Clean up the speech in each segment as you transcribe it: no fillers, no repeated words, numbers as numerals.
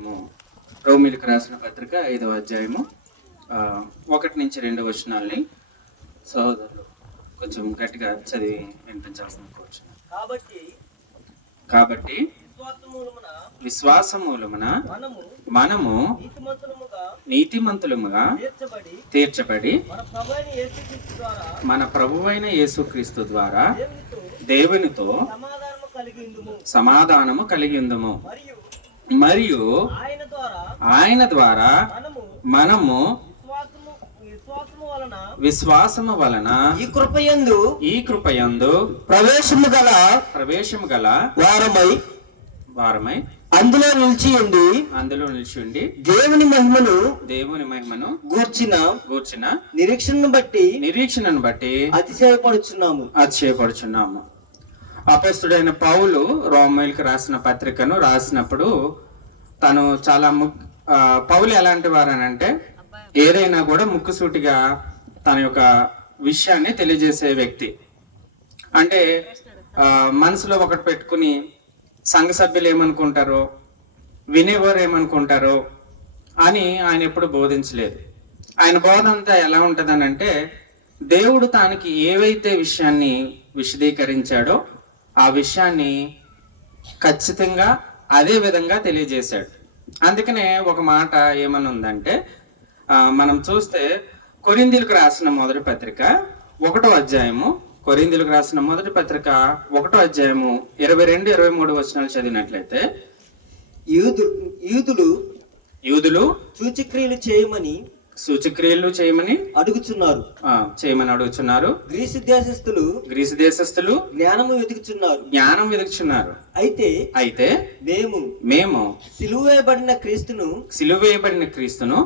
రోమిలకు రాసిన పత్రిక 5వ అధ్యాయము 1 నుంచి 2 వచనాల్ని సహోదరులు కొంచెం గట్టిగా చదివి వినిపించాల్సిన కోరుచున్నాను. కాబట్టి విశ్వాసమూలమున మనము నీతిమంతులముగా తీర్చబడి మన ప్రభువైన యేసుక్రీస్తు ద్వారా దేవునితో సమాధానము కలిగి ఉందుము. మరియు ఆయన ద్వారా మనము విశ్వాసము వలన ఈ కృపయందు ప్రవేశము గల వారమై అందులో నిలిచి ఉండి దేవుని మహిమను గూర్చిన నిరీక్షణను బట్టి అతిశయపడుచున్నాము. అపొస్తలుడైన పౌలు రోమీయులకు రాసిన పత్రికను రాసినప్పుడు తను చాలా పౌలు ఎలాంటి వారనంటే ఏదైనా కూడా ముక్కుసూటిగా తన యొక్క విషయాన్ని తెలియజేసే వ్యక్తి. అంటే మనసులో ఒకటి పెట్టుకుని సంఘ సభ్యులు ఏమనుకుంటారో, వినేవారు ఏమనుకుంటారో అని ఆయన ఎప్పుడు బోధించలేదు. ఆయన బోధ అంతా ఎలా ఉంటుందనంటే దేవుడు తానికి ఏవైతే విషయాన్ని విశదీకరించాడో ఆ విషయాన్ని ఖచ్చితంగా అదే విధంగా తెలియజేశాడు. అందుకనే ఒక మాట ఏమని ఉందంటే, మనం చూస్తే కొరింథీయులకు రాసిన మొదటి పత్రిక 1వ అధ్యాయము 1వ అధ్యాయము 22-23 వచనాలు చదివినట్లయితే, యూదులు సూచక్రియలు చేయమని అడుగుచున్నారు. గ్రీసు దేశస్థులు జ్ఞానం వెతుకుచున్నారు. అయితే మేము సిలువేయబడిన క్రీస్తును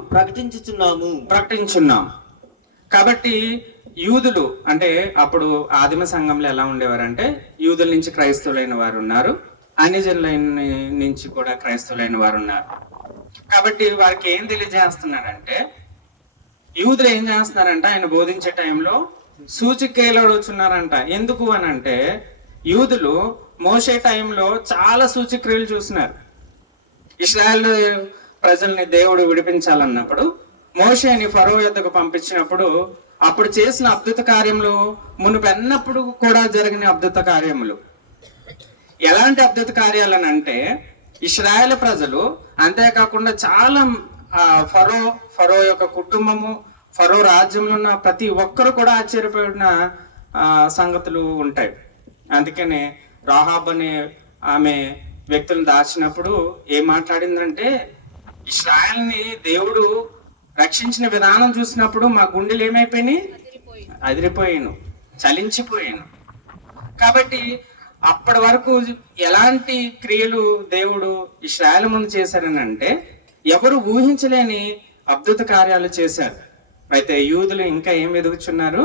ప్రకటించున్నాం. కాబట్టి యూదులు అంటే అప్పుడు ఆదిమ సంఘంలో ఎలా ఉండేవారంటే యూదుల నుంచి క్రైస్తవులైన వారు ఉన్నారు, అన్యజనుల నుంచి కూడా క్రైస్తవులైన వారు ఉన్నారు. కాబట్టి వారికి ఏం తెలియజేస్తున్నాడంటే, యూదులు ఏం చేస్తున్నారంట, ఆయన బోధించే టైంలో సూచిక్రియలు అడుగుతున్నారంట. ఎందుకు అని అంటే యూదులు మోసే టైంలో చాలా సూచిక్రియలు చూస్తున్నారు. ఇశ్రాయేలు ప్రజల్ని దేవుడు విడిపించాలన్నప్పుడు మోషేని ఫరో యొద్దకు పంపించినప్పుడు అప్పుడు చేసిన అద్భుత కార్యములు మునుపెన్నప్పుడు కూడా జరిగిన అద్భుత కార్యములు. ఎలాంటి అద్భుత కార్యాలని అంటే ఇశ్రాయేలు ప్రజలు, అంతేకాకుండా చాలా ఫరో యొక్క కుటుంబము, ఫరో రాజ్యంలో ఉన్న ప్రతి ఒక్కరు కూడా ఆశ్చర్యపడిన సంగతులు ఉంటాయి. అందుకనే రాహాబ్ అనే ఆమె వ్యక్తులను దాచినప్పుడు ఏం మాట్లాడిందంటే, ఇశ్రాయేల్ని దేవుడు రక్షించిన విధానం చూసినప్పుడు మా గుండెలు ఏమైపోయినాయి, అదిరిపోయాను, చలించిపోయాను. కాబట్టి అప్పటి వరకు ఎలాంటి క్రియలు దేవుడు ఇశ్రాయేలు ముందు చేశారని అంటే ఎవరు ఊహించలేని అద్భుత కార్యాలు చేశారు. అయితే యూదులు ఇంకా ఏం ఎదుగుచున్నారు,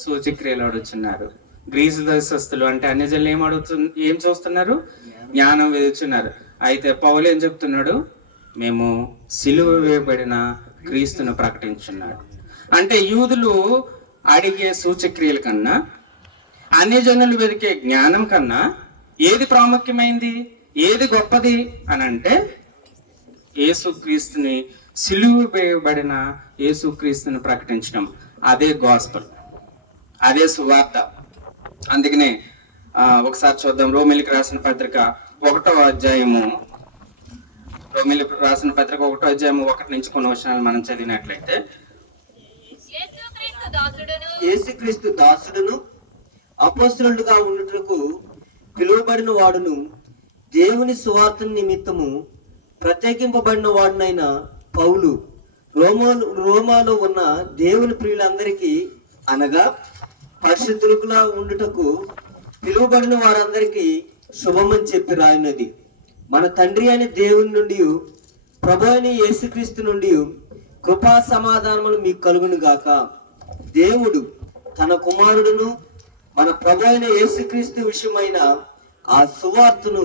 సూచక్రియలు అడుగుతున్నారు. గ్రీసు దేశస్థులు అంటే అన్యజనులు ఏం చూస్తున్నారు, జ్ఞానం వెదుగుతున్నారు. అయితే పౌలు ఏం చెప్తున్నాడు, మేము సిలువ వేయబడిన క్రీస్తును ప్రకటించున్నాడు. అంటే యూదులు అడిగే సూచక్రియల కన్నా అన్యజనులు వెతికే జ్ఞానం కన్నా ఏది ప్రాముఖ్యమైంది, ఏది గొప్పది అని అంటే యేసుక్రీస్తుని, సిలువ వేయబడిన యేసుక్రీస్తుని ప్రకటించడం. అదే గాస్పెల్, అదే సువార్త. అందుకనే ఒకసారి చూద్దాం. రోమిలకు రాసిన పత్రిక 1వ అధ్యాయము 1 నుంచి కొన్ని వచనాలు మనం చదివినట్లయితే, యేసుక్రీస్తు దాసుడును అపోస్తలుడుగా ఉండుటకు పిలువబడిన వాడును దేవుని సువార్త నిమిత్తము ప్రత్యేకింపబడిన వాడునైన పౌలు రోమాలో ఉన్న దేవుని ప్రియులందరికీ, అనగా పరిశుద్ధులుగా ఉండుటకు పిలువబడిన వారందరికీ శుభమని చెప్పి రాయినది. మన తండ్రి అయిన దేవుని నుండి, ప్రభు అయిన యేసుక్రీస్తు నుండి కృపా సమాధానములు మీకు కలుగును గాక. దేవుడు తన కుమారుడును మన ప్రభు అయిన యేసుక్రీస్తు విషయమైన ఆ సువార్తను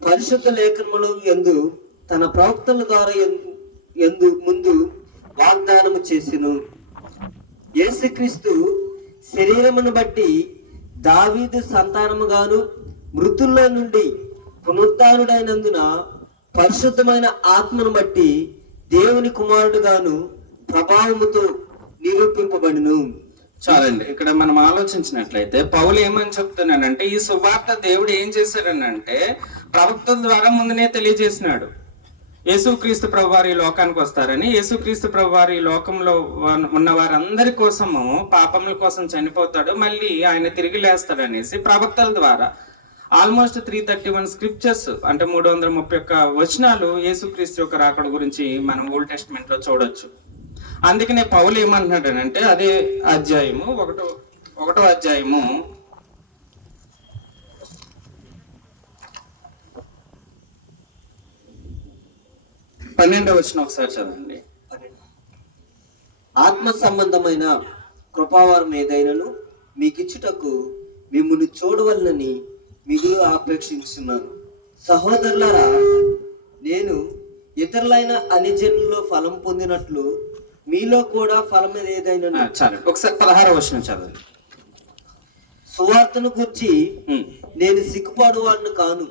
పరిశుద్ధ లేఖనములు యందు తన ప్రవక్తల ద్వారా ముందు వాగ్దానము చేసెను. యేసుక్రీస్తు శరీరమును బట్టి దావీదు సంతానముగాను మృతుల్లో నుండి పునరుద్ధానుడైనందున పరిశుద్ధమైన ఆత్మను బట్టి దేవుని కుమారుడుగాను ప్రభావముతో నిరూపింపబడును. చాలండి. ఇక్కడ మనం ఆలోచించినట్లయితే పౌలు ఏమని చెప్తున్నాడంటే, ఈ సువార్త దేవుడు ఏం చేశాడనంటే ప్రవక్తల ద్వారా ముందునే తెలియజేసినాడు. యేసుక్రీస్తు ప్రభువారు ఈ లోకానికి వస్తారని, యేసుక్రీస్తు ప్రభువారు ఈ లోకంలో ఉన్న వారందరి కోసము పాపముల కోసం చనిపోతాడు, మళ్ళీ ఆయన తిరిగి లేస్తాడనేసి ప్రవక్తల ద్వారా ఆల్మోస్ట్ 331 స్క్రిప్చర్స్, అంటే 331 వచనాలు యేసుక్రీస్తు యొక్క రాకడ గురించి మనం ఓల్డ్ టెస్ట్మెంట్ లో చూడొచ్చు. అందుకనే పౌలు ఏమంటున్నాడనంటే, అదే అధ్యాయము ఒకటో అధ్యాయము 12వ వచనం ఒకసారి చదవండి. ఆత్మ సంబంధమైన కృపావరం ఏదైనను మీకిచ్చుటకు మిమ్మును చూడవలనని మిగులు ఆపేక్షించున్నాను. సహోదరులారా, నేను ఇతరులైన అన్ని జనుల్లో ఫలం పొందినట్లు మీలో కూడా ఫలం ఏదైనా చాలు. ఒకసారి 16వ వచనం చదవండి. సువార్తను గురించి నేను సిగ్గుపడువాడును కాను.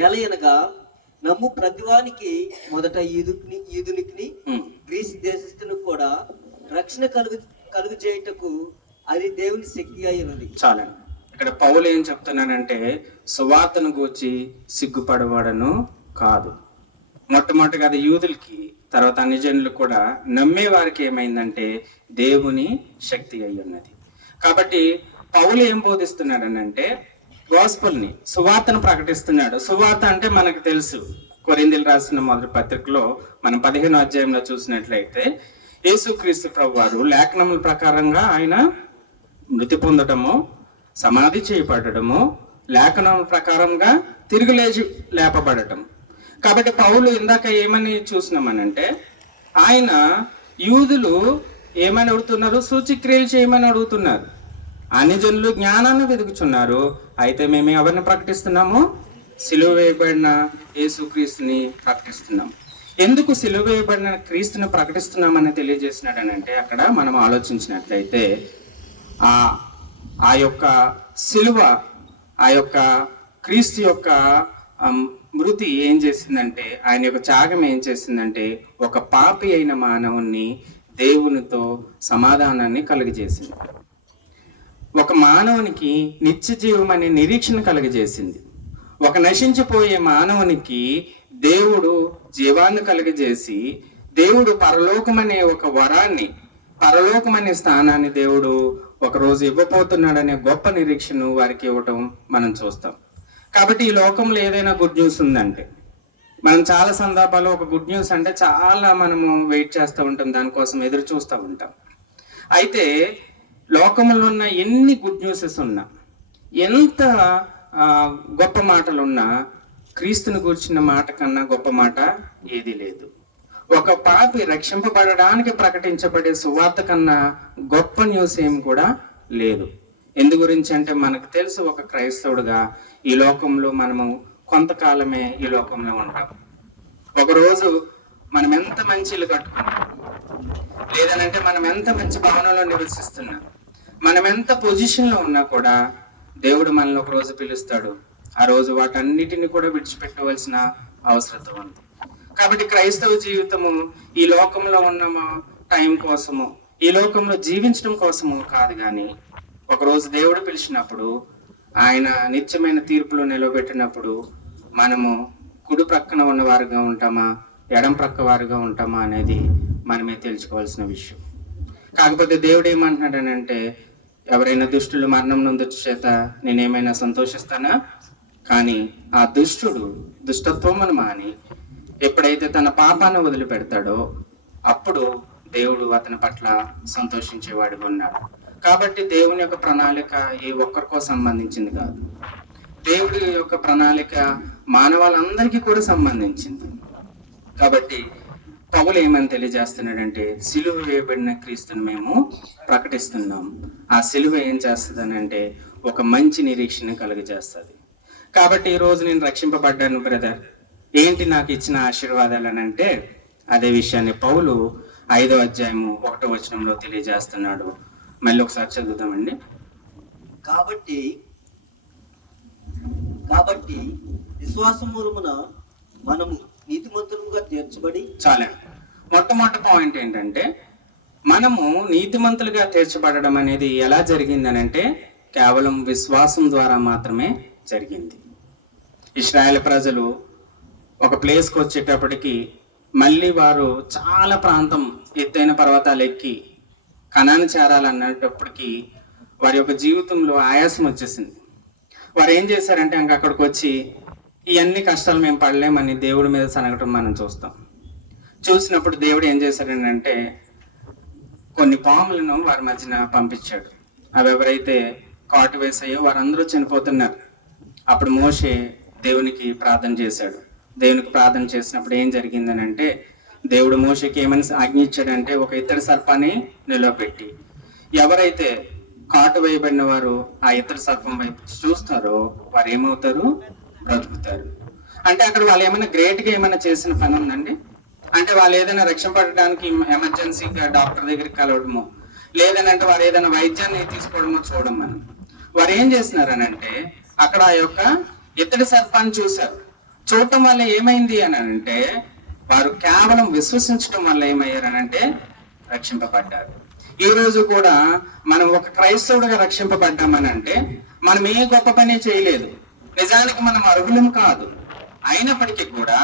ఏలయనగా నమ్ము ప్రతివానికి మొదట యూదునికి గ్రీసు దేశస్థుని కూడా రక్షణ కలుగు చేయుటకు అది దేవుని శక్తి అయినది. చాలండి. ఇక్కడ పౌలు ఏం చెప్తున్నానంటే, సువార్తను గూర్చి సిగ్గుపడవాడను కాదు. మొట్టమొదటిగా అది యూదులకి, తర్వాత అన్ని జనులు కూడా నమ్మే వారికి ఏమైందంటే దేవుని శక్తి అయి ఉన్నది. కాబట్టి పౌలు ఏం బోధిస్తున్నాడనంటే గాస్పల్ని, సువార్తను ప్రకటిస్తున్నాడు. సువార్త అంటే మనకు తెలుసు, కొరింథీయులు రాసిన మొదటి పత్రికలో మనం 15వ అధ్యాయంలో చూసినట్లయితే యేసుక్రీస్తు ప్రభువారు లేఖనముల ప్రకారంగా ఆయన మృతి పొందటము, సమాధి చేయబడటము, లేఖనముల ప్రకారంగా తిరిగి లేపబడటం. కాబట్టి పౌలు ఇందాక ఏమని చూసినామనంటే, ఆయన యూదులు ఏమని అడుగుతున్నారు? సూచక్రియలు చేయమని అడుగుతున్నారు. అన్ని జనులు జ్ఞానాన్ని వెతుకుచున్నారు. అయితే మేము ఎవరిని ప్రకటిస్తున్నాము? సిలువ వేయబడిన యేసుక్రీస్తుని ప్రకటిస్తున్నాం. ఎందుకు సిలువ వేయబడిన క్రీస్తుని ప్రకటిస్తున్నామని తెలియజేసినాడనంటే, అక్కడ మనం ఆలోచించినట్లయితే ఆ యొక్క సిలువ, ఆ యొక్క క్రీస్తు యొక్క మృతి ఏం చేసిందంటే, ఆయన యొక్క త్యాగం ఏం చేసిందంటే, ఒక పాపి అయిన మానవుణ్ణి దేవునితో సమాధానాన్ని కలుగజేసింది. ఒక మానవునికి నిత్య జీవం అనే నిరీక్షణ కలుగజేసింది. ఒక నశించిపోయే మానవునికి దేవుడు జీవాన్ని కలుగజేసి, దేవుడు పరలోకమనే ఒక వరాన్ని, పరలోకమనే స్థానాన్ని దేవుడు ఒకరోజు ఇవ్వబోతున్నాడనే గొప్ప నిరీక్షను వారికి ఇవ్వటం మనం చూస్తాం. కాబట్టి ఈ లోకంలో ఏదైనా గుడ్ న్యూస్ ఉందంటే, మనం చాలా సందర్భాల్లో ఒక గుడ్ న్యూస్ అంటే చాలా మనము వెయిట్ చేస్తూ ఉంటాం, దానికోసం ఎదురు చూస్తూ ఉంటాం. అయితే లోకంలో ఉన్న ఎన్ని గుడ్ న్యూసెస్ ఉన్నా, ఎంత గొప్ప మాటలున్నా, క్రీస్తుని గురించిన మాట కన్నా గొప్ప మాట ఏది లేదు. ఒక పాపి రక్షింపబడడానికి ప్రకటించబడే సువార్త కన్నా గొప్ప న్యూస్ ఏం కూడా లేదు. ఎందు గురించి అంటే, మనకు తెలుసు, ఒక క్రైస్తవుడుగా ఈ లోకంలో మనము కొంతకాలమే ఈ లోకంలో ఉంటాం. ఒకరోజు మనం ఎంత మంచి ఇల్లు కట్టుకున్నాం, లేదనంటే మనం ఎంత మంచి భవనంలో నివసిస్తున్నాం, మనం ఎంత పొజిషన్లో ఉన్నా కూడా దేవుడు మనల్ని ఒక రోజు పిలుస్తాడు. ఆ రోజు వాటన్నిటిని కూడా విడిచిపెట్టవలసిన అవసరం ఉంది. కాబట్టి క్రైస్తవ జీవితము ఈ లోకంలో ఉన్న టైం కోసము, ఈ లోకంలో జీవించడం కోసము కాదు, కానీ ఒకరోజు దేవుడు పిలిచినప్పుడు, ఆయన నిత్యమైన తీర్పులో నిలబెట్టినప్పుడు మనము కుడి ప్రక్కన ఉన్న వారుగా ఉంటామా, ఎడం ప్రక్క వారుగా ఉంటామా అనేది మనమే తెలుసుకోవాల్సిన విషయం. కాకపోతే దేవుడు ఏమంటున్నాడనంటే, ఎవరైనా దుష్టులు మరణం నొందుట చేత నేనేమైనా సంతోషిస్తానా? కానీ ఆ దుష్టుడు దుష్టత్వమును మాని ఎప్పుడైతే తన పాపాన్ని వదిలిపెడతాడో అప్పుడు దేవుడు అతని పట్ల సంతోషించేవాడిగా ఉన్నాడు. కాబట్టి దేవుని యొక్క ప్రణాళిక ఏ ఒక్కరికో సంబంధించింది కాదు. దేవుడి యొక్క ప్రణాళిక మానవాళ్ళందరికీ కూడా సంబంధించింది. కాబట్టి పౌలు ఏమని తెలియజేస్తున్నాడంటే, సిలువ వేయబడిన క్రీస్తుని మేము ప్రకటిస్తున్నాం. ఆ సిలువ ఏం చేస్తుంది అంటే, ఒక మంచి నిరీక్షణ కలుగజేస్తుంది. కాబట్టి ఈరోజు నేను రక్షింపబడ్డాను బ్రదర్, ఏంటి నాకు ఇచ్చిన ఆశీర్వాదాలు అని అంటే, అదే విషయాన్ని పౌలు 5వ అధ్యాయము 1వ వచనంలో తెలియజేస్తున్నాడు. మళ్ళీ ఒకసారి చదువుతామండి. కాబట్టి విశ్వాసం మూలమున మనము నీతిమంతులుగా తీర్చబడి చాలా మొట్టమొదటి పాయింట్ ఏంటంటే మనము నీతిమంతులుగా తీర్చబడడం అనేది ఎలా జరిగిందని అంటే కేవలం విశ్వాసం ద్వారా మాత్రమే జరిగింది. ఇశ్రాయేల్ ప్రజలు ఒక ప్లేస్కి వచ్చేటప్పటికి మళ్ళీ వారు చాలా ప్రాంతం ఎత్తైన పర్వతాలు ఎక్కి కనాను చేరాలన్నప్పటికీ వారి యొక్క జీవితంలో ఆయాసం వచ్చేసింది. వారు ఏం చేశారంటే ఇంక అక్కడికి వచ్చి ఇవన్నీ కష్టాలు మేము పడలేమని దేవుడి మీద సనగటం మనం చూస్తాం. చూసినప్పుడు దేవుడు ఏం చేశాడంటే కొన్ని పాములను వారి మధ్యన పంపించాడు. అవి ఎవరైతే కాటు వేసాయో వారందరూ చనిపోతున్నారు. అప్పుడు మోషే దేవునికి ప్రార్థన చేశాడు. దేవునికి ప్రార్థన చేసినప్పుడు ఏం జరిగిందని అంటే దేవుడు మోషేకి ఏమని ఆజ్ఞ ఇచ్చాడంటే ఒక ఇత్తడి సర్పాన్ని నిలవబెట్టి ఎవరైతే కాటు వేయబడిన వారు ఆ ఇత్తడి సర్పం వైపు చూస్తారో వారు ఏమవుతారు? బ్రతుకుతారు. అంటే అక్కడ వాళ్ళు ఏమైనా గ్రేట్గా ఏమైనా చేసిన పని ఉందండి? అంటే వాళ్ళు ఏదైనా రక్షింపడడానికి ఎమర్జెన్సీగా డాక్టర్ దగ్గరికి కలవడమో లేదనంటే వారు ఏదైనా వైద్యాన్ని తీసుకోవడమో చూడడం మనం. వారు ఏం చేస్తున్నారని అంటే అక్కడ ఆ యొక్క ఇత్తడి సర్పాన్ని చూశారు. చూడటం వల్ల ఏమైంది అని అంటే వారు కేవలం విశ్వసించడం వల్ల ఏమయ్యారనంటే రక్షింపబడ్డారు. ఈ రోజు కూడా మనం ఒక క్రైస్తవుడిగా రక్షింపబడ్డామని అంటే మనం ఏ గొప్ప పని చేయలేదు, నిజానికి మనం అర్హులం కాదు. అయినప్పటికీ కూడా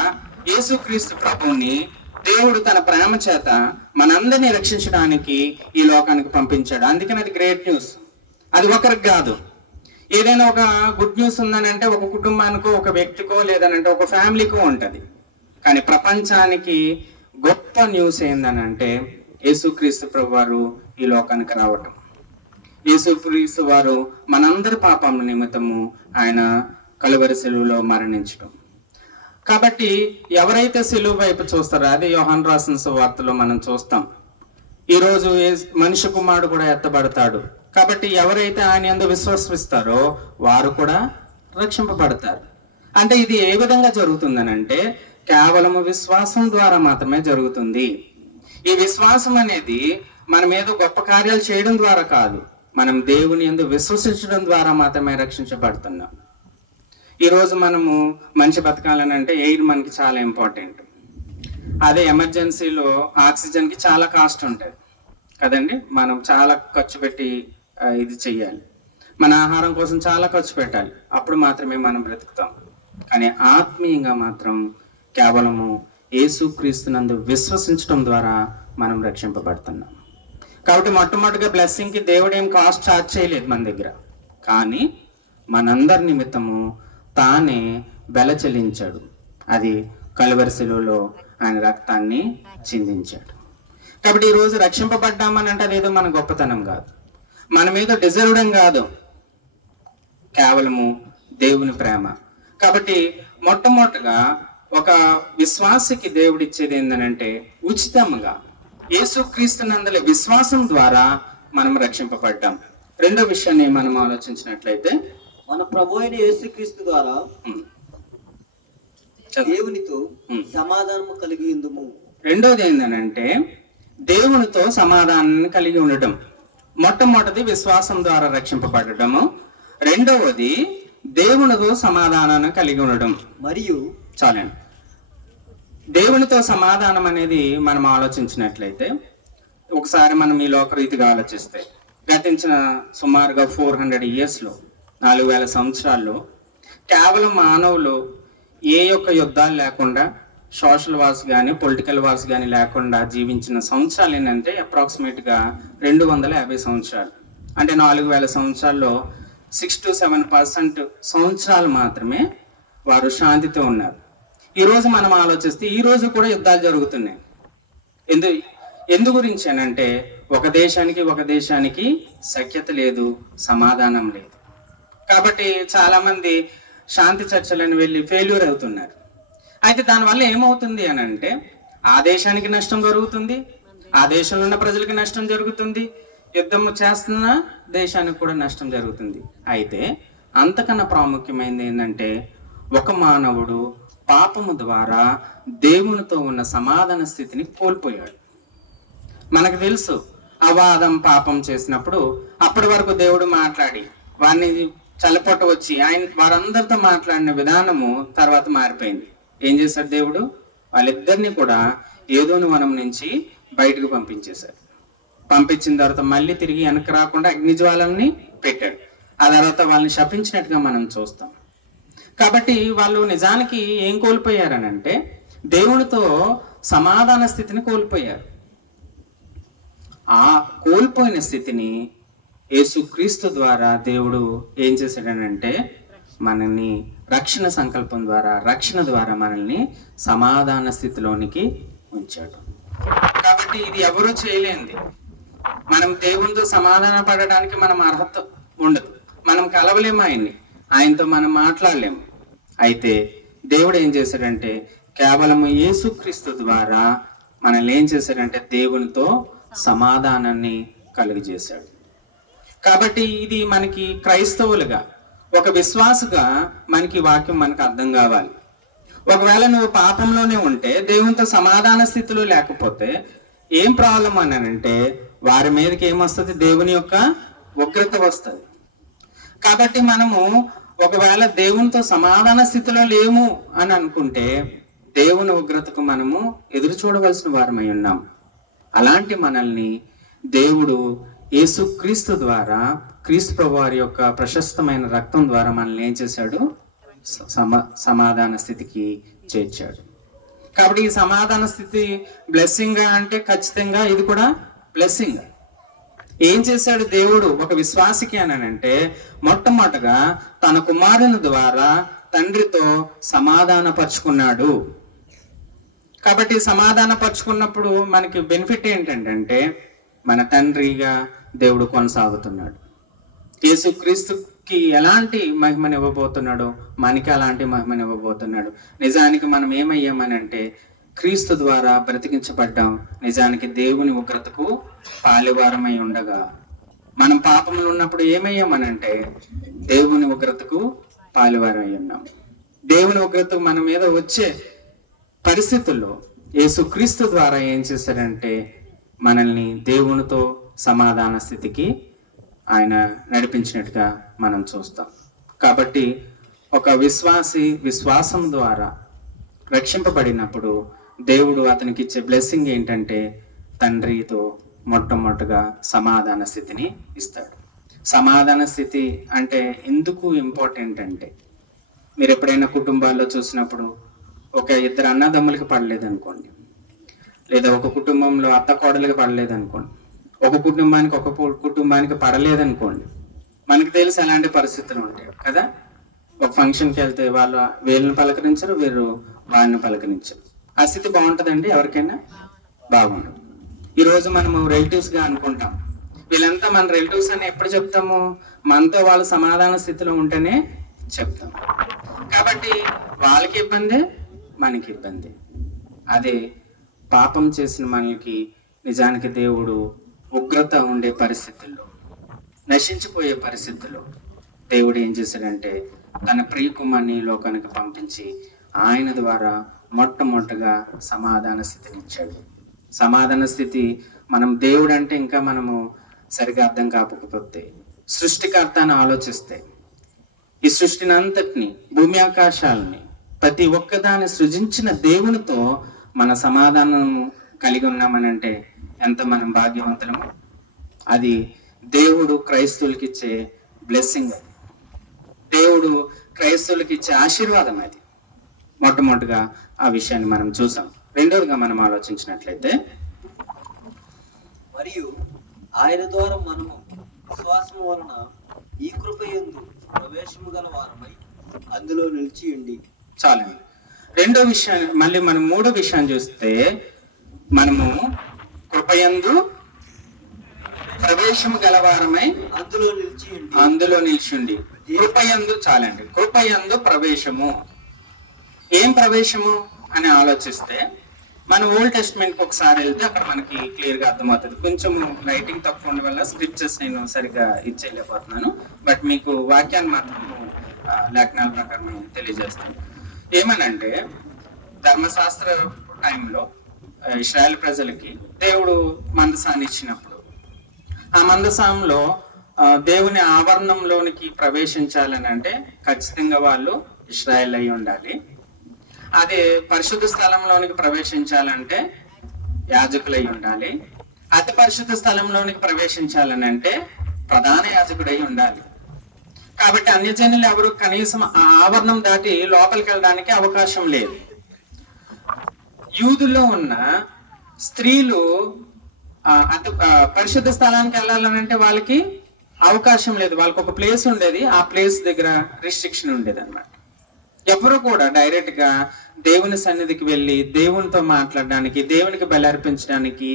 యేసుక్రీస్తు ప్రభువుని దేవుడు తన ప్రేమ చేత మనందరినీ రక్షించడానికి ఈ లోకానికి పంపించాడు. అందుకని అది గ్రేట్ న్యూస్. అది ఒకరికి కాదు. ఏదైనా ఒక గుడ్ న్యూస్ ఉందని అంటే ఒక కుటుంబానికో ఒక వ్యక్తికో లేదనంటే ఒక ఫ్యామిలీకో ఉంటుంది. కానీ ప్రపంచానికి గొప్ప న్యూస్ ఏందనంటే యేసుక్రీస్తు ప్రభు వారు ఈ లోకానికి రావటం. యేసుక్రీస్తు వారు మనందరి పాపం నిమిత్తము ఆయన కలువరి సిలువలో మరణించడం. కాబట్టి ఎవరైతే సిలువ వైపు చూస్తారో అది యోహాను రాసిన సువార్తలో మనం చూస్తాం. ఈరోజు మనిషి కుమారుడు కూడా ఎత్తబడతాడు. కాబట్టి ఎవరైతే ఆయన యందు విశ్వసిస్తారో వారు కూడా రక్షింపబడతారు. అంటే ఇది ఏ విధంగా జరుగుతుందనంటే కేవలము విశ్వాసం ద్వారా మాత్రమే జరుగుతుంది. ఈ విశ్వాసం అనేది మనం ఏదో గొప్ప కార్యాలు చేయడం ద్వారా కాదు, మనం దేవుని యందు విశ్వసించడం ద్వారా మాత్రమే రక్షించబడుతున్నాం. ఈరోజు మనము మంచి బతకాలని అంటే ఎయిర్ మనకి చాలా ఇంపార్టెంట్. అదే ఎమర్జెన్సీలో ఆక్సిజన్కి చాలా కాస్ట్ ఉంటుంది కదండి. మనం చాలా ఖర్చు పెట్టి ఇది చెయ్యాలి. మన ఆహారం కోసం చాలా ఖర్చు పెట్టాలి. అప్పుడు మాత్రమే మనం బ్రతుకుతాం. కానీ ఆత్మీయంగా మాత్రం కేవలము యేసుక్రీస్తునందు విశ్వసించడం ద్వారా మనం రక్షింపబడుతున్నాం. కాబట్టి మొట్టమొదటిగా బ్లెస్సింగ్కి దేవుడు ఏం కాస్ట్ చార్జ్ చేయలేదు మన దగ్గర. కానీ మనందరి నిమిత్తము తానే వెల చెల్లించాడు. అది కలువరి సిలువలో ఆయన రక్తాన్ని చిందించాడు. కాబట్టి ఈరోజు రక్షింపబడ్డామని అంటే అదేదో మన గొప్పతనం కాదు, మన మీద డిజర్వ్డం కాదు, కేవలము దేవుని ప్రేమ. కాబట్టి మొట్టమొదటిగా ఒక విశ్వాసికి దేవుడు ఇచ్చేది ఏంటంటే ఉచితంగా యేసుక్రీస్తునందలి విశ్వాసం ద్వారా మనం రక్షింపబడ్డాం. రెండో విషయాన్ని మనం ఆలోచించినట్లయితే మన ప్రభు అయిన యేసుక్రీస్తు ద్వారా దేవునితో సమాధానము కలిగి ఉందుము. రెండోది ఏంటంటే దేవునితో సమాధానాన్ని కలిగి ఉండటం. మొట్టమొదటిది విశ్వాసం ద్వారా రక్షింపబడటము, రెండవది దేవునితో సమాధానాన్ని కలిగి ఉండడం. మరియు చాలండి. దేవునితో సమాధానం అనేది మనం ఆలోచించినట్లయితే ఒకసారి మనం ఈ లోకరీతిగా ఆలోచిస్తే గతించిన సుమారుగా 400 yearsలో 4000 సంవత్సరాల్లో కేవలం మానవులు ఏ యొక్క యుద్ధాలు లేకుండా సోషల్ వార్స్ కానీ పొలిటికల్ వార్స్ కానీ లేకుండా జీవించిన సంవత్సరాలు ఏంటంటే అప్రాక్సిమేట్గా 250 సంవత్సరాలు. అంటే 4000 సంవత్సరాల్లో 6 to 7% సంవత్సరాలు మాత్రమే వారు శాంతితో ఉన్నారు. ఈరోజు మనం ఆలోచిస్తే ఈరోజు కూడా యుద్ధాలు జరుగుతున్నాయి. ఎందు గురించి అనంటే ఒక దేశానికి సఖ్యత లేదు, సమాధానం లేదు. కాబట్టి చాలామంది శాంతి చర్చలను వెళ్ళి ఫెయిల్యూర్ అవుతున్నారు. అయితే దానివల్ల ఏమవుతుంది అని అంటే ఆ దేశానికి నష్టం జరుగుతుంది, ఆ దేశంలో ఉన్న ప్రజలకి నష్టం జరుగుతుంది, యుద్ధం చేస్తున్న దేశానికి కూడా నష్టం జరుగుతుంది. అయితే అంతకన్నా ప్రాముఖ్యమైనది ఏంటంటే ఒక మానవుడు పాపము ద్వారా దేవునితో ఉన్న సమాధాన స్థితిని కోల్పోయాడు. మనకు తెలుసు అవాదం పాపం చేసినప్పుడు అప్పటి వరకు దేవుడు మాట్లాడి వారిని చల్లపొట్ట వచ్చి ఆయన వారందరితో మాట్లాడిన విధానము తర్వాత మారిపోయింది. ఏం చేశాడు దేవుడు? వాళ్ళిద్దరిని కూడా ఏదోను వనం నుంచి బయటకు పంపించేశారు. పంపించిన తర్వాత మళ్ళీ తిరిగి వెనక్కి రాకుండా అగ్నిజ్వాలల్ని పెట్టాడు. ఆ తర్వాత వాళ్ళని శపించినట్టుగా మనం చూస్తాం. కాబట్టి వాళ్ళు నిజానికి ఏం కోల్పోయారనంటే దేవునితో సమాధాన స్థితిని కోల్పోయారు. ఆ కోల్పోయిన స్థితిని యేసుక్రీస్తు ద్వారా దేవుడు ఏం చేశాడనంటే మనల్ని రక్షణ సంకల్పం ద్వారా, రక్షణ ద్వారా మనల్ని సమాధాన స్థితిలోనికి ఉంచాడు. కాబట్టి ఇది ఎవరూ చేయలేంది. మనం దేవునితో సమాధాన పడడానికి మనం అర్హత ఉండదు. మనం కలవలేము ఆయనతో మనం మాట్లాడలేము. అయితే దేవుడు ఏం చేశాడంటే కేవలం యేసుక్రీస్తు ద్వారా మనల్ని ఏం చేశాడంటే దేవునితో సమాధానాన్ని కలుగజేశాడు. కాబట్టి ఇది మనకి క్రైస్తవులుగా, ఒక విశ్వాసుగా మనకి వాక్యం మనకు అర్థం కావాలి. ఒకవేళ నువ్వు పాపంలోనే ఉంటే, దేవునితో సమాధాన స్థితిలో లేకపోతే ఏం ప్రాబ్లం అన్నానంటే వారి మీదకి ఏమొస్తుంది? దేవుని యొక్క ఉగ్రత వస్తుంది. కాబట్టి మనము ఒకవేళ దేవునితో సమాధాన స్థితిలో లేము అని అనుకుంటే దేవుని ఉగ్రతకు మనము ఎదురు చూడవలసిన వారమై ఉన్నాం. అలాంటి మనల్ని దేవుడు యేసుక్రీస్తు ద్వారా, క్రీస్తు ప్రభు వారి యొక్క ప్రశస్తమైన రక్తం ద్వారా మనల్ని ఏం చేశాడు? సమాధాన స్థితికి చేర్చాడు. కాబట్టి ఈ సమాధాన స్థితి బ్లెస్సింగ్ అంటే ఖచ్చితంగా ఇది కూడా బ్లెస్సింగ్. ఏం చేశాడు దేవుడు ఒక విశ్వాసికి అనంటే మొట్టమొదటగా తన కుమారుని ద్వారా తండ్రితో సమాధాన పరుచుకున్నాడు. కాబట్టి సమాధాన పరుచుకున్నప్పుడు మనకి బెనిఫిట్ ఏంటంటే మన తండ్రిగా దేవుడు కొనసాగుతున్నాడు. యేసుక్రీస్తుకి ఎలాంటి మహిమను ఇవ్వబోతున్నాడో మనకి అలాంటి మహిమను ఇవ్వబోతున్నాడు. నిజానికి మనం ఏమయ్యామనంటే క్రీస్తు ద్వారా బ్రతికించబడ్డాం. నిజానికి దేవుని ఉగ్రతకు పాలివారమై ఉండగా మనం పాపంలో ఉన్నప్పుడు ఏమయ్యామనంటే దేవుని ఉగ్రతకు పాలివారమై ఉన్నాం. దేవుని ఉగ్రత మన మీద వచ్చే పరిస్థితుల్లో యేసుక్రీస్తు ద్వారా ఏం చేశారంటే మనల్ని దేవునితో సమాధాన స్థితికి ఆయన నడిపించినట్టుగా మనం చూస్తాం. కాబట్టి ఒక విశ్వాసి విశ్వాసం ద్వారా రక్షింపబడినప్పుడు దేవుడు అతనికి ఇచ్చే బ్లెస్సింగ్ ఏంటంటే తండ్రితో మొట్టమొదటిగా సమాధాన స్థితిని ఇస్తాడు. సమాధాన స్థితి అంటే ఎందుకు ఇంపార్టెంట్ అంటే మీరు ఎప్పుడైనా కుటుంబాల్లో చూసినప్పుడు ఒక ఇద్దరు అన్నదమ్ములకి పడలేదనుకోండి, లేదా ఒక కుటుంబంలో అత్త కోడలికి పడలేదనుకోండి, ఒక కుటుంబానికి పడలేదనుకోండి, మనకు తెలిసి ఎలాంటి పరిస్థితులు ఉంటాయి కదా. ఒక ఫంక్షన్కి వెళ్తే వాళ్ళు వీళ్ళని పలకరించరు, వీరు వాళ్ళని పలకరించరు. ఆ స్థితి బాగుంటుందండి? ఎవరికైనా బాగుండదు. ఈరోజు మనము రిలేటివ్స్గా అనుకుంటాం, వీళ్ళంతా మన రిలేటివ్స్ అని ఎప్పుడు చెప్తాము? మనతో వాళ్ళు సమాధాన స్థితిలో ఉంటేనే చెప్తాం. కాబట్టి వాళ్ళకి ఇబ్బంది, మనకి ఇబ్బంది. అదే పాపం చేసిన మనకి నిజానికి దేవుడు ఉగ్రత ఉండే పరిస్థితుల్లో, నశించిపోయే పరిస్థితుల్లో దేవుడు ఏం చేశాడంటే తన ప్రియ కుమారుని లోకానికి పంపించి ఆయన ద్వారా మొట్టమొదటిగా సమాధాన స్థితిని ఇచ్చాడు. సమాధాన స్థితి మనం దేవుడు అంటే ఇంకా మనము సరిగా అర్థం కాకపోతే, సృష్టికర్త అని ఆలోచిస్తే ఈ సృష్టిని అంతటిని, భూమి ఆకాశాలని, ప్రతి ఒక్కదాన్ని సృజించిన దేవునితో మన సమాధానం కలిగి ఉన్నామనంటే ఎంత మనం భాగ్యవంతులము. అది దేవుడు క్రైస్తవులకి ఇచ్చే బ్లెస్సింగ్, అది దేవుడు క్రైస్తవులకి ఇచ్చే ఆశీర్వాదం. అది మొట్టమొదటిగా ఆ విషయాన్ని మనం చూసాం. రెండోదిగా మనం ఆలోచించినట్లయితే మరియు ఆయన ద్వారా మనము విశ్వాసం వలన ఈ కృపయందు ప్రవేశము గల వారమై అందులో నిలిచి ఉండి. చాలండి. రెండో విషయాన్ని మళ్ళీ మనం మూడో విషయాన్ని చూస్తే మనము కృపయందు ప్రవేశము గలవారమై అందులో నిలిచిండి. కృపయందు, చాలండి, కృపయందు ప్రవేశము. ఏం ప్రవేశము అని ఆలోచిస్తే మనం ఓల్డ్ టెస్ట్మెంట్కి ఒకసారి వెళ్తే అక్కడ మనకి క్లియర్గా అర్థమవుతుంది. కొంచెము లైటింగ్ తక్కువ ఉండడం వల్ల స్క్రిప్చర్స్ నేను సరిగ్గా ఇచ్చేయలేకపోతున్నాను, బట్ మీకు వాక్యాన్ని మాత్రం లేఖనాల ప్రకారం తెలియజేస్తాను. ఏమనంటే ధర్మశాస్త్ర టైంలో ఇశ్రాయేల్ ప్రజలకి దేవుడు మందసాన్ని ఇచ్చినప్పుడు ఆ మందసాంలో దేవుని ఆవరణంలోనికి ప్రవేశించాలని అంటే ఖచ్చితంగా వాళ్ళు ఇశ్రాయేల్ అయి ఉండాలి. అదే పరిశుద్ధ స్థలంలోనికి ప్రవేశించాలంటే యాజకులై ఉండాలి. అతి పరిశుద్ధ స్థలంలోనికి ప్రవేశించాలని అంటే ప్రధాన యాజకుడై ఉండాలి. కాబట్టి అన్యజనులు ఎవరు కనీసం ఆ ఆవరణం దాటి లోపలికి వెళ్ళడానికి అవకాశం లేదు. యూదుల్లో ఉన్న స్త్రీలు అతి పరిశుద్ధ స్థలానికి వెళ్ళాలనంటే వాళ్ళకి అవకాశం లేదు. వాళ్ళకి ఒక ప్లేస్ ఉండేది, ఆ ప్లేస్ దగ్గర రిస్ట్రిక్షన్ ఉండేది అనమాట. ఎవరు కూడా డైరెక్ట్ గా దేవుని సన్నిధికి వెళ్ళి దేవునితో మాట్లాడడానికి, దేవునికి బలి అర్పించడానికి,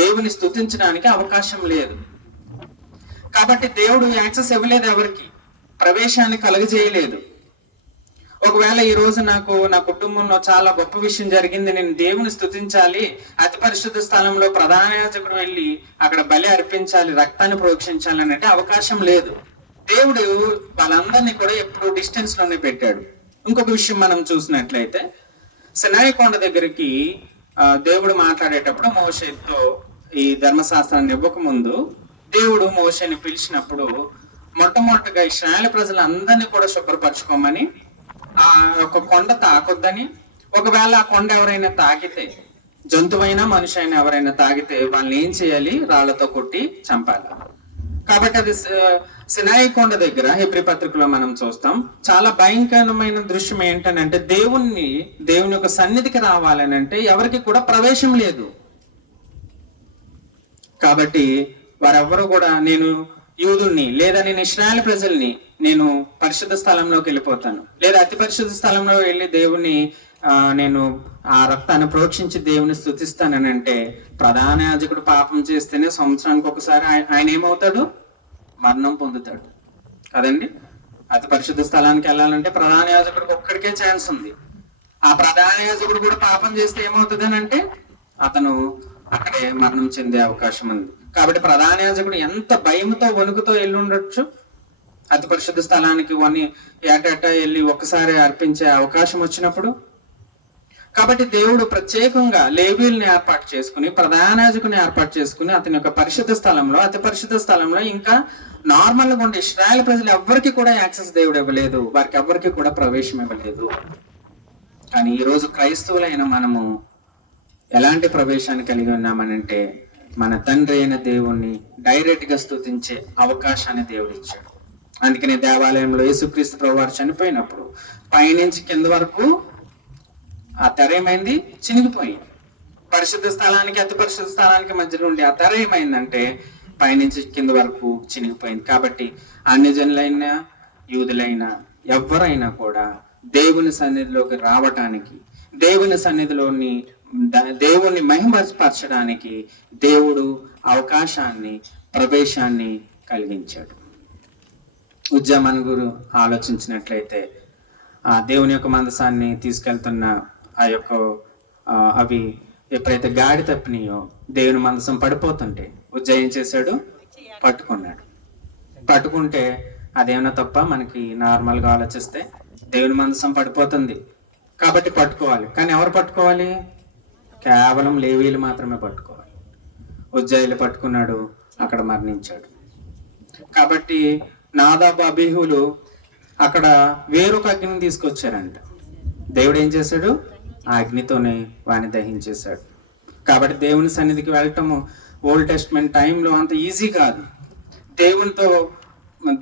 దేవుని స్తుతించడానికి అవకాశం లేదు. కాబట్టి దేవుడు యాక్సెస్ ఇవ్వలేదు, ఎవరికి ప్రవేశాన్ని కలుగజేయలేదు. ఒకవేళ ఈ రోజు నాకు నా కుటుంబంలో చాలా గొప్ప విషయం జరిగింది, నేను దేవుని స్తుతించాలి, అతి పరిశుద్ధ స్థలంలో ప్రధాన యాజకుడు వెళ్ళి అక్కడ బలి అర్పించాలి, రక్తాన్ని ప్రోక్షించాలి అంటే అవకాశం లేదు. దేవుడు వాళ్ళందరినీ కూడా ఎప్పుడు డిస్టెన్స్ లోనే పెట్టాడు. ఇంకొక విషయం మనం చూసినట్లయితే సినాయి కొండ దగ్గరికి దేవుడు మాట్లాడేటప్పుడు మోషేతో ఈ ధర్మశాస్త్రాన్ని ఇవ్వక ముందు దేవుడు మోషేని పిలిచినప్పుడు మొట్టమొదటిగా ఇశ్రాయేలు ప్రజలందరినీ కూడా శుభ్రపరచుకోమని, ఆ యొక్క కొండ తాకొద్దని, ఒకవేళ ఆ కొండ ఎవరైనా తాకితే, జంతువైనా మనిషి అయినా ఎవరైనా తాకితే వాళ్ళని ఏం చేయాలి, రాళ్లతో కొట్టి చంపాలి. కాబట్టి అది సినాయి కొండ దగ్గర హెబ్రీ పత్రికలో మనం చూస్తాం. చాలా భయంకరమైన దృశ్యం ఏంటనంటే దేవుని యొక్క సన్నిధికి రావాలని అంటే ఎవరికి కూడా ప్రవేశం లేదు. కాబట్టి వారెవ్వరూ కూడా నేను యూదుణ్ణి లేదా నేను ఇశ్రాయేలు ప్రజల్ని, నేను పరిశుద్ధ స్థలంలోకి వెళ్ళిపోతాను, లేదా అతి పరిశుద్ధ స్థలంలో వెళ్ళి దేవుని నేను ఆ రక్తాన్ని ప్రోక్షించి దేవుని స్తుతిస్తానని అంటే ప్రధాన యాజకుడు పాపం చేస్తేనే సంవత్సరానికి ఒకసారి ఆయన ఏమవుతాడు, మరణం పొందుతాడు కదండి. అతి పరిశుద్ధ స్థలానికి వెళ్ళాలంటే ప్రధాన యాజకుడికి ఒక్కడికే ఛాన్స్ ఉంది. ఆ ప్రధాన యాజకుడు కూడా పాపం చేస్తే ఏమవుతుంది అని అంటే అతను అక్కడే మరణం చెందే అవకాశం ఉంది. కాబట్టి ప్రధాన యాజకుడు ఎంత భయంతో వణుకుతో వెళ్ళి ఉండొచ్చు అతి పరిశుద్ధ స్థలానికి ఏటా వెళ్ళి ఒక్కసారి అర్పించే అవకాశం వచ్చినప్పుడు. కాబట్టి దేవుడు ప్రత్యేకంగా లేవీయుల్ని ఏర్పాటు చేసుకుని, ప్రధాన యాజకుని ఏర్పాటు చేసుకుని అతని యొక్క పరిశుద్ధ స్థలంలో, అతి పరిశుద్ధ స్థలంలో ఇంకా నార్మల్ గా ఉండే ఇశ్రాయేలు ప్రజలు ఎవ్వరికి కూడా యాక్సెస్ దేవుడు ఇవ్వలేదు, వారికి ఎవ్వరికి కూడా ప్రవేశం ఇవ్వలేదు. కానీ ఈ రోజు క్రైస్తవులైన మనము ఎలాంటి ప్రవేశాన్ని కలిగి ఉన్నామనంటే మన తండ్రి అయిన దేవుణ్ణి డైరెక్ట్ గా స్తుతించే అవకాశాన్ని దేవుడు ఇచ్చాడు. అందుకనే దేవాలయంలో యేసుక్రీస్తు ప్రభువారు చనిపోయినప్పుడు పైనుంచి కింద వరకు ఆ తెర ఏమైంది, చినిగిపోయింది. పరిశుద్ధ స్థలానికి అతి పరిశుద్ధ స్థలానికి మధ్యలో ఉండి ఆ తెర ఏమైందంటే పైనుంచి కింద వరకు చినిగిపోయింది. కాబట్టి అన్యజనులైనా యూదులైనా ఎవరైనా కూడా దేవుని సన్నిధిలోకి రావటానికి, దేవుని సన్నిధిలోని దేవుణ్ణి మహిమపరచడానికి దేవుడు అవకాశాన్ని, ప్రవేశాన్ని కలిగించాడు. ఉజ్జామన్ గురు ఆలోచించినట్లయితే ఆ దేవుని యొక్క మందసాన్ని తీసుకెళ్తున్న ఆ యొక్క అవి ఎప్పుడైతే గాడి తప్పినాయో దేవుని మందసం పడిపోతుంటే ఉజ్జా ఏం చేశాడు, పట్టుకున్నాడు. పట్టుకుంటే అదేమన్నా తప్ప మనకి నార్మల్గా ఆలోచిస్తే దేవుని మందసం పడిపోతుంది కాబట్టి పట్టుకోవాలి. కానీ ఎవరు పట్టుకోవాలి, కేవలం లేవీయులు మాత్రమే పట్టుకోవాలి. ఉజ్జాయిలు పట్టుకున్నాడు, అక్కడ మరణించాడు. కాబట్టి నాదాబు అబీహులు అక్కడ వేరొక అగ్నిని తీసుకొచ్చారంట. దేవుడు ఏం చేశాడు, ఆ అగ్నితోనే వాడిని దహించేశాడు. కాబట్టి దేవుని సన్నిధికి వెళ్ళటము ఓల్డ్ టెస్ట్మెంట్ టైంలో అంత ఈజీ కాదు.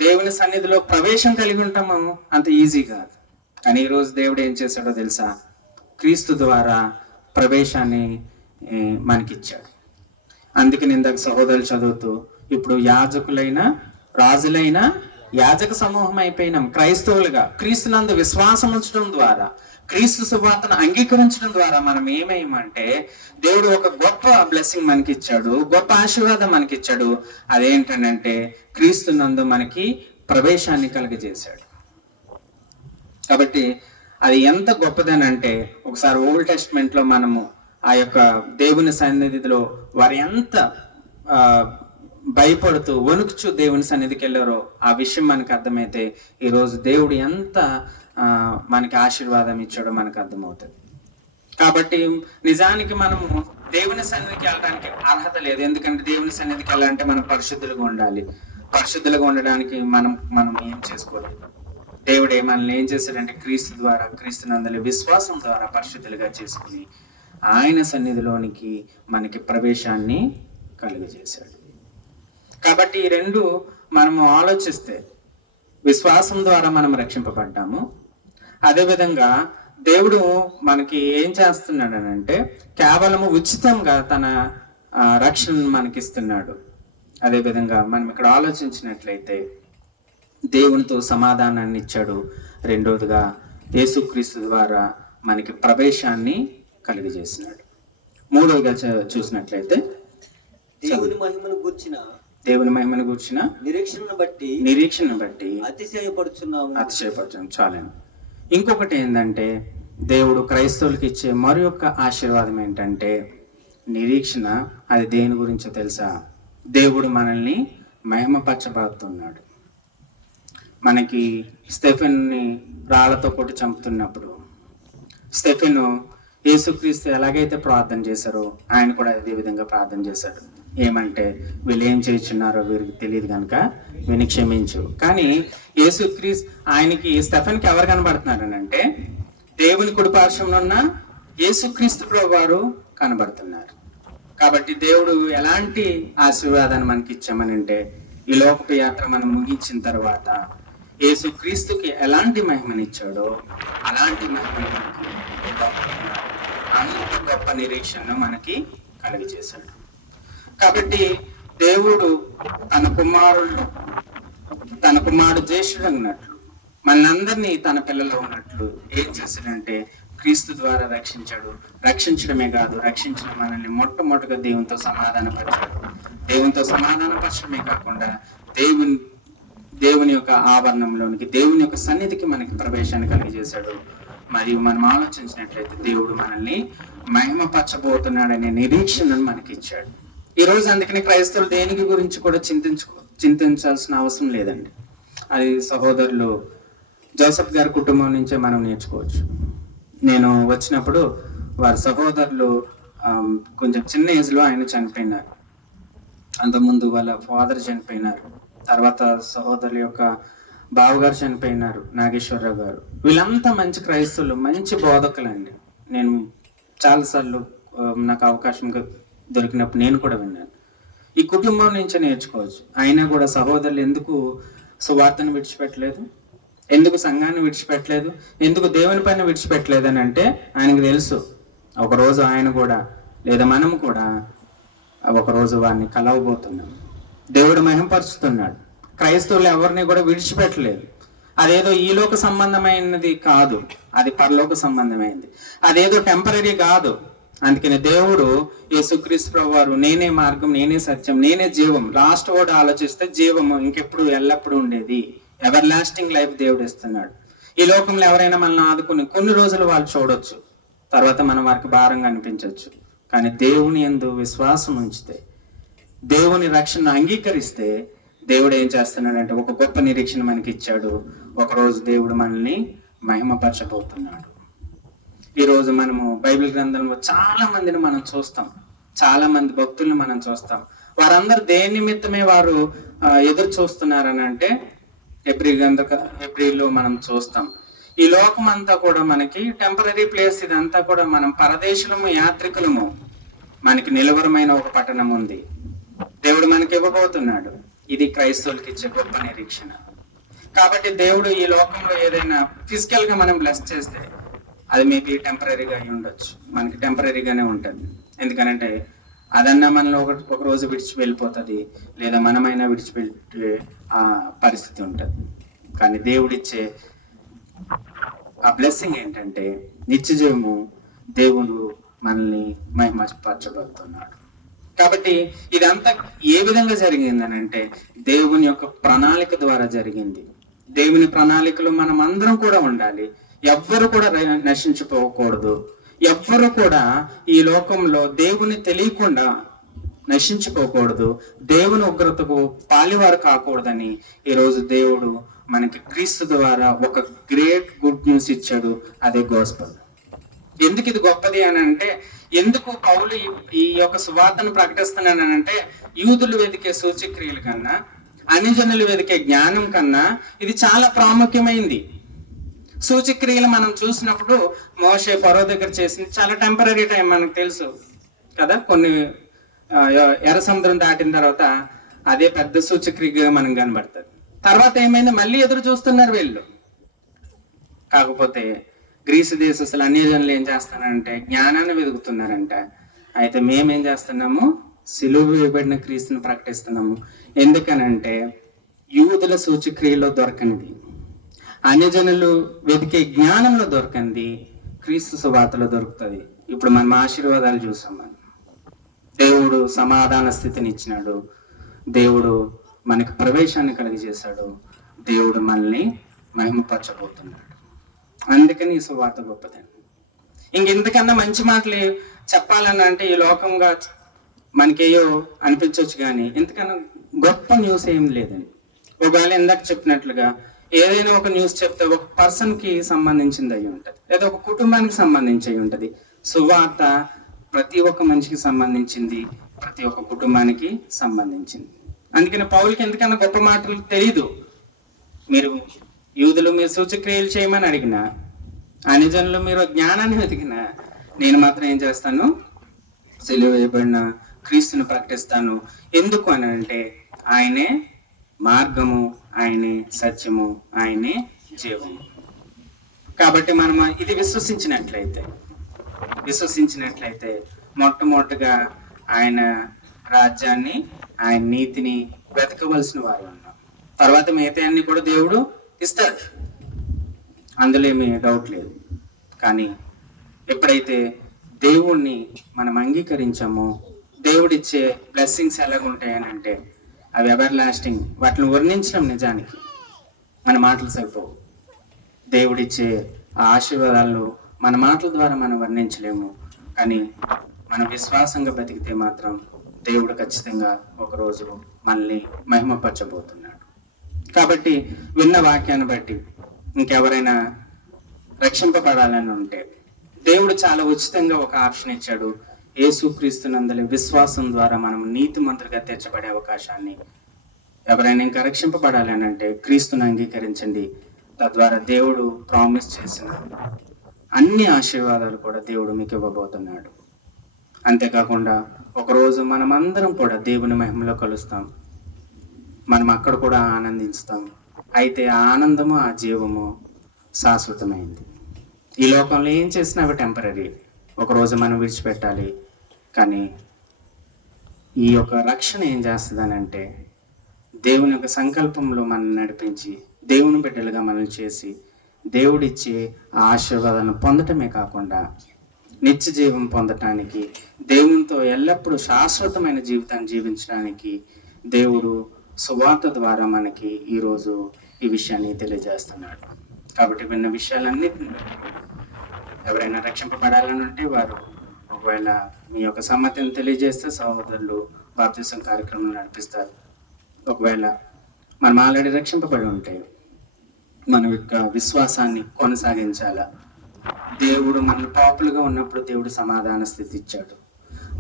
దేవుని సన్నిధిలో ప్రవేశం కలిగి ఉంటాము అంత ఈజీ కాదు. కానీ ఈరోజు దేవుడు ఏం చేశాడో తెలుసా, క్రీస్తు ద్వారా ప్రవేశాన్ని మనకిచ్చాడు. అందుకే ఇందాక సహోదరులు చదువుతూ ఇప్పుడు యాజకులైనా రాజులైనా యాజక సమూహం అయిపోయినాం. క్రైస్తవులుగా క్రీస్తునందు విశ్వాసం ఉంచడం ద్వారా, క్రీస్తు సువార్తను అంగీకరించడం ద్వారా మనం ఏమేమంటే దేవుడు ఒక గొప్ప బ్లెస్సింగ్ మనకిచ్చాడు, గొప్ప ఆశీర్వాదం మనకిచ్చాడు. అదేంటంటే క్రీస్తునందు మనకి ప్రవేశాన్ని కలుగజేశాడు. కాబట్టి అది ఎంత గొప్పదనంటే ఒకసారి ఓల్డ్ టెస్ట్మెంట్ లో మనము ఆ యొక్క దేవుని సన్నిధిలో వారు ఎంత భయపడుతూ వణుకుచు దేవుని సన్నిధికి వెళ్ళారో ఆ విషయం మనకు అర్థమైతే ఈరోజు దేవుడు ఎంత మనకి ఆశీర్వాదం ఇచ్చాడో మనకు అర్థమవుతుంది. కాబట్టి నిజానికి మనము దేవుని సన్నిధికి వెళ్ళడానికి అర్హత లేదు. ఎందుకంటే దేవుని సన్నిధికి వెళ్ళాలంటే మనం పరిశుద్ధులుగా ఉండాలి. పరిశుద్ధులుగా ఉండడానికి మనం ఏం చేసుకోలేదు. దేవుడే మనల్ని ఏం చేశాడంటే క్రీస్తు ద్వారా, క్రీస్తునందలి విశ్వాసం ద్వారా పరిశుద్ధులుగా చేసుకుని ఆయన సన్నిధిలోనికి మనకి ప్రవేశాన్ని కలుగజేశాడు. కాబట్టి ఈ రెండు మనము ఆలోచిస్తే విశ్వాసం ద్వారా మనం రక్షింపబడ్డాము. అదేవిధంగా దేవుడు మనకి ఏం చేస్తున్నాడనంటే కేవలము ఉచితంగా తన రక్షణను మనకిస్తున్నాడు. అదేవిధంగా మనం ఇక్కడ ఆలోచించినట్లయితే దేవునితో సమాధానాన్ని ఇచ్చాడు. రెండోదిగా యేసుక్రీస్తు ద్వారా మనకి ప్రవేశాన్ని కలుగజేసినాడు. మూడోదిగా చూసినట్లయితే దేవుని మహిమను గూర్చిన నిరీక్షణను బట్టి అతిశయపడుతున్నాం. చాలండి. ఇంకొకటి ఏంటంటే దేవుడు క్రైస్తవులకి ఇచ్చే మరి యొక్క ఆశీర్వాదం ఏంటంటే నిరీక్షణ. అది దేని గురించో తెలుసా? దేవుడు మనల్ని మహిమపరచబడుతున్నాడు. మనకి స్టెఫెన్ని రాళ్లతో కొట్టి చంపుతున్నప్పుడు స్టెఫెను యేసుక్రీస్తు ఎలాగైతే ప్రార్థన చేశారో ఆయన కూడా అదే విధంగా ప్రార్థన చేశాడు. ఏమంటే వీళ్ళు ఏం చేస్తున్నారో వీరికి తెలియదు కనుక వీని క్షమించు. కానీ యేసుక్రీస్తు ఆయనకి స్టెఫెన్కి ఎవరు కనబడుతున్నారనంటే దేవుని కుడి పార్శ్వంలో ఉన్న యేసుక్రీస్తు ప్రభువారు కనబడుతున్నారు. కాబట్టి దేవుడు ఎలాంటి ఆశీర్వాదాన్ని మనకి ఇచ్చామనంటే ఈ లోకపు యాత్ర మనం ముగించిన తర్వాత యేసుక్రీస్తుకి ఎలాంటి మహిమనిచ్చాడో అలాంటి మహిమని మనకి అంత గొప్ప నిరీక్షణను మనకి కలిగజేశాడు. కాబట్టి దేవుడు తన కుమారుడు జ్యేష్ఠుడు అన్నట్లు మనందరినీ తన పిల్లలు ఉన్నట్లు ఏం చేశాడంటే క్రీస్తు ద్వారా రక్షించాడు. రక్షించడమే కాదు, రక్షించిన మనల్ని మొట్టమొదటిగా దేవునితో సమాధానపరిచాడు. దేవునితో సమాధానపరచడమే కాకుండా దేవుని యొక్క ఆవరణంలోనికి, దేవుని యొక్క సన్నిధికి మనకి ప్రవేశాన్ని కలిగజేశాడు. మరియు మనం ఆలోచించినట్లయితే దేవుడు మనల్ని మహిమపరచబోతున్నాడనే నిరీక్షణను మనకి ఇచ్చాడు. ఈ రోజు అందుకని క్రైస్తవులు దేనికి గురించి కూడా చింతించాల్సిన అవసరం లేదండి. అది సహోదరులు జోసెఫ్ గారి కుటుంబం నుంచే మనం నేర్చుకోవచ్చు. నేను వచ్చినప్పుడు వారి సహోదరులు కొంచెం చిన్న ఏజ్లో ఆయన చనిపోయినారు. అంతకుముందు వాళ్ళ ఫాదర్ చనిపోయినారు. తర్వాత సహోదరుల యొక్క బావగారు చనిపోయినారు, నాగేశ్వరరావు గారు. వీళ్ళంతా మంచి క్రైస్తవులు, మంచి బోధకులండి. నేను చాలాసార్లు నాకు అవకాశంగా దొరికినప్పుడు నేను కూడా విన్నాను. ఈ కుటుంబం నుంచే నేర్చుకోవచ్చు. అయినా కూడా సహోదరులు ఎందుకు సువార్తను విడిచిపెట్టలేదు, ఎందుకు సంఘాన్ని విడిచిపెట్టలేదు, ఎందుకు దేవుని పైన విడిచిపెట్టలేదు అని అంటే ఆయనకు తెలుసు ఒకరోజు ఆయన కూడా లేదా మనం కూడా ఒకరోజు వారిని కలవబోతున్నాం. దేవుడు మహిమపరుచుతున్నాడు. క్రైస్తవులు ఎవరిని కూడా విడిచిపెట్టలేదు. అదేదో ఈలోక సంబంధమైనది కాదు, అది పరలోక సంబంధమైనది. అదేదో టెంపరీ కాదు. అందుకని దేవుడు యేసుక్రీస్తు ప్రభువారు నేనే మార్గం, నేనే సత్యం, నేనే జీవం. లాస్ట్ వర్డ్ ఆలోచిస్తే జీవము ఇంకెప్పుడు ఎల్లప్పుడూ ఉండేది, ఎవర్ లాస్టింగ్ లైఫ్ దేవుడు ఇస్తున్నాడు. ఈ లోకంలో ఎవరైనా మనల్ని ఆదుకుని కొన్ని రోజులు వాళ్ళు చూడొచ్చు, తర్వాత మనం వారికి భారంగా అనిపించవచ్చు. కానీ దేవుని యందు విశ్వాసం ఉంచితే, దేవుని రక్షణ అంగీకరిస్తే దేవుడు ఏం చేస్తున్నాడంటే ఒక గొప్ప నిరీక్షణ మనకి ఇచ్చాడు. ఒకరోజు దేవుడు మనల్ని మహిమపరచబోతున్నాడు. ఈరోజు మనము బైబిల్ గ్రంథంలో చాలా మందిని మనం చూస్తాం, చాలా మంది భక్తుల్ని మనం చూస్తాం. వారందరూ దేని నిమిత్తమే వారు ఎదురు చూస్తున్నారని అంటే ఎబ్రిలో మనం చూస్తాం. ఈ లోకం అంతా కూడా మనకి టెంపరీ ప్లేస్. ఇదంతా కూడా మనం పరదేశులము, యాత్రికులము. మనకి నిలవరమైన ఒక పట్టణం ఉంది, దేవుడు మనకి ఇవ్వబోతున్నాడు. ఇది క్రైస్తవులకి ఇచ్చే గొప్ప నిరీక్షణ. కాబట్టి దేవుడు ఈ లోకంలో ఏదైనా ఫిజికల్ గా మనం బ్లెస్ చేస్తే అది మేబీ టెంపరీగా అయి ఉండొచ్చు, మనకి టెంపరీగానే ఉంటుంది. ఎందుకనంటే అదన్నా మనలో ఒక రోజు విడిచి వెళ్ళిపోతుంది, లేదా మనమైనా విడిచిపెట్టే ఆ పరిస్థితి ఉంటుంది. కానీ దేవుడిచ్చే ఆ బ్లెస్సింగ్ ఏంటంటే నిత్య జీవము. దేవుడు మనల్ని మహిమపరచబడుతున్నాడు. కాబట్టి ఇదంతా ఏ విధంగా జరిగిందని అంటే దేవుని యొక్క ప్రణాళిక ద్వారా జరిగింది. దేవుని ప్రణాళికలో మనం అందరం కూడా ఉండాలి. ఎవ్వరు కూడా నశించిపోకూడదు. ఎవ్వరు కూడా ఈ లోకంలో దేవుని తెలియకుండా నశించిపోకూడదు. దేవుని ఉగ్రతకు పాలివారు కాకూడదని ఈరోజు దేవుడు మనకి క్రీస్తు ద్వారా ఒక గ్రేట్ గుడ్ న్యూస్ ఇచ్చాడు. అదే గోస్పెల్. ఎందుకు ఇది గొప్పది అని అంటే, ఎందుకు పౌలు ఈ యొక్క సువార్తను ప్రకటిస్తున్నానంటే, యూదులు వెతికే సూచక్రియల కన్నా, అన్యజనులు వెతికే జ్ఞానం కన్నా ఇది చాలా ప్రాముఖ్యమైంది. సూచక్రియలు మనం చూసినప్పుడు మోషే ఫరో దగ్గర చేసింది చాలా టెంపరీ టైం, మనకు తెలుసు కదా. కొన్ని ఎర్ర సముద్రం దాటిన తర్వాత అదే పెద్ద సూచక్రియగా మనకు కనబడుతుంది. తర్వాత ఏమైంది, మళ్ళీ ఎదురు చూస్తున్నారు వీళ్ళు. కాకపోతే గ్రీసు దేశస్తులు అన్యజనులు ఏం చేస్తున్నారంటే జ్ఞానాన్ని వెతుకుతున్నారంట. అయితే మేమేం చేస్తున్నాము, సిలువ వేయబడిన క్రీస్తుని ప్రకటిస్తున్నాము. ఎందుకనంటే యూదుల సూచక్రియలో దొరకనిది, అన్యజనులు వెతికే జ్ఞానంలో దొరకంది క్రీస్తు సువార్తలో దొరుకుతుంది. ఇప్పుడు మనం ఆశీర్వాదాలు చూసాం. మనం దేవుడు సమాధాన స్థితిని ఇచ్చినాడు, దేవుడు మనకి ప్రవేశాన్ని కలిగజేశాడు, దేవుడు మనల్ని మహిమపరచబోతున్నాడు. అందుకని ఈ సువార్త గొప్పదని. ఇంకెందుకన్నా మంచి మాటలు చెప్పాలని అంటే ఈ లోకంగా మనకేయో అనిపించవచ్చు, కానీ ఇంతకన్నా గొప్ప న్యూస్ ఏం లేదని. ఒకవేళ ఇందాక చెప్పినట్లుగా ఏదైనా ఒక న్యూస్ చెప్తే ఒక పర్సన్కి సంబంధించింది అయి ఉంటుంది, లేదా ఒక కుటుంబానికి సంబంధించి అయి ఉంటుంది. సువార్త ప్రతి ఒక్క మనిషికి సంబంధించింది, ప్రతి ఒక్క కుటుంబానికి సంబంధించింది. అందుకని పౌలుకి ఎందుకన్నా గొప్ప మాటలు తెలియదు. మీరు యూదులు మీరు సూచక్రియలు చేయమని అడిగిన, అన్యజనులు మీరు జ్ఞానాన్ని వెతికిన, నేను మాత్రం ఏం చేస్తాను, సిలువ వేయబడిన క్రీస్తుని ప్రకటిస్తాను. ఎందుకు అని అంటే ఆయనే మార్గము, ఆయనే సత్యము, ఆయనే జీవము. కాబట్టి మనం ఇది విశ్వసించినట్లయితే మొట్టమొదటిగా ఆయన రాజ్యాన్ని, ఆయన నీతిని వెతకవలసిన వారు ఉన్నాం. తర్వాత మిగతా అన్ని కూడా దేవుడు ఇస్తాడు, అందులో ఏమీ డౌట్ లేదు. కానీ ఎప్పుడైతే దేవుణ్ణి మనం అంగీకరించామో, దేవుడిచ్చే బ్లెస్సింగ్స్ ఎలాగుంటాయని అంటే అవి ఎవర్ లాస్టింగ్. వాటిని వర్ణించడం నిజానికి మన మాటలు సరిపోవు. దేవుడిచ్చే ఆ ఆశీర్వాదాలను మన మాటల ద్వారా మనం వర్ణించలేము. కానీ మనం విశ్వాసంగా బతికితే మాత్రం దేవుడు ఖచ్చితంగా ఒకరోజు మనల్ని మహిమపరచబోతున్నాడు. కాబట్టి విన్న వాక్యాన్ని బట్టి ఇంకెవరైనా రక్షింపబడాలని ఉంటే దేవుడు చాలా ఉచితంగా ఒక ఆప్షన్ ఇచ్చాడు. యేసుక్రీస్తునందలి విశ్వాసం ద్వారా మనం నీతిమంతులుగా తీర్చబడే అవకాశాన్ని. ఎవరైనా ఇంకా రక్షింపబడాలని అంటే క్రీస్తుని అంగీకరించండి. తద్వారా దేవుడు ప్రామిస్ చేసిన అన్ని ఆశీర్వాదాలు కూడా దేవుడు మీకు ఇవ్వబోతున్నాడు. అంతేకాకుండా ఒకరోజు మనమందరం కూడా దేవుని మహిమలో కలుస్తాం, మనం అక్కడ కూడా ఆనందిస్తాం. అయితే ఆ ఆనందము, ఆ జీవము శాశ్వతమైంది. ఈ లోకంలో ఏం చేసినా అవి టెంపరీ, ఒకరోజు మనం విడిచిపెట్టాలి. కానీ ఈ యొక్క రక్షణ ఏం చేస్తుందని అంటే దేవుని యొక్క సంకల్పంలో మనల్ని నడిపించి, దేవుని బిడ్డలుగా మనల్ని చేసి, దేవుడిచ్చే ఆ ఆశీర్వాదాలను పొందటమే కాకుండా నిత్య జీవం పొందటానికి, దేవునితో ఎల్లప్పుడూ శాశ్వతమైన జీవితాన్ని జీవించడానికి దేవుడు సువార్త ద్వారా మనకి ఈరోజు ఈ విషయాన్ని తెలియజేస్తున్నాడు. కాబట్టి విన్న విషయాలన్నిటిని ఎవరైనా రక్షింపబడాలని ఉంటే వారు ఒకవేళ మీ యొక్క సమ్మతిని తెలియజేస్తే సహోదరులు బాప్తిసం కార్యక్రమం నడిపిస్తారు. ఒకవేళ మనం ఆల్రెడీ రక్షింపబడి ఉంటే మన యొక్క విశ్వాసాన్ని కొనసాగించాలా. దేవుడు మన పాపులుగా ఉన్నప్పుడు దేవుడు సమాధాన స్థితి ఇచ్చాడు.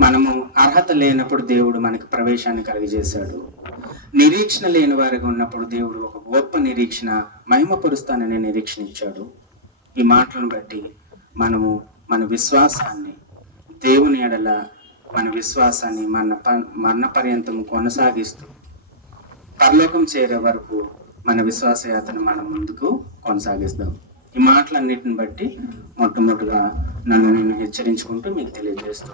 మనము అర్హత లేనప్పుడు దేవుడు మనకి ప్రవేశాన్ని కలిగజేశాడు. నిరీక్షణ లేని వారిగా ఉన్నప్పుడు దేవుడు ఒక గొప్ప నిరీక్షణ, మహిమపరుస్తాననే నిరీక్షణ ఇచ్చాడు. ఈ మాటలను బట్టి మనము మన విశ్వాసాన్ని, దేవుని ఎడల మన విశ్వాసాన్ని మరణ పర్యంతం కొనసాగిస్తూ పరలోకం చేరే వరకు మన విశ్వాస యాత్రను మనం ముందుకు కొనసాగిస్తాం. ఈ మాటలన్నిటిని బట్టి మొట్టమొదటిగా నన్ను నేను హెచ్చరించుకుంటూ మీకు తెలియజేస్తూ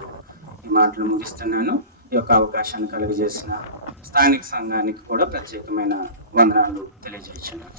ఈ మాటలు ముగిస్తున్నాను. ఈ యొక్క అవకాశాన్ని కలుగజేసిన స్థానిక సంఘానికి కూడా ప్రత్యేకమైన వందనాలు తెలియజేస్తున్నాను.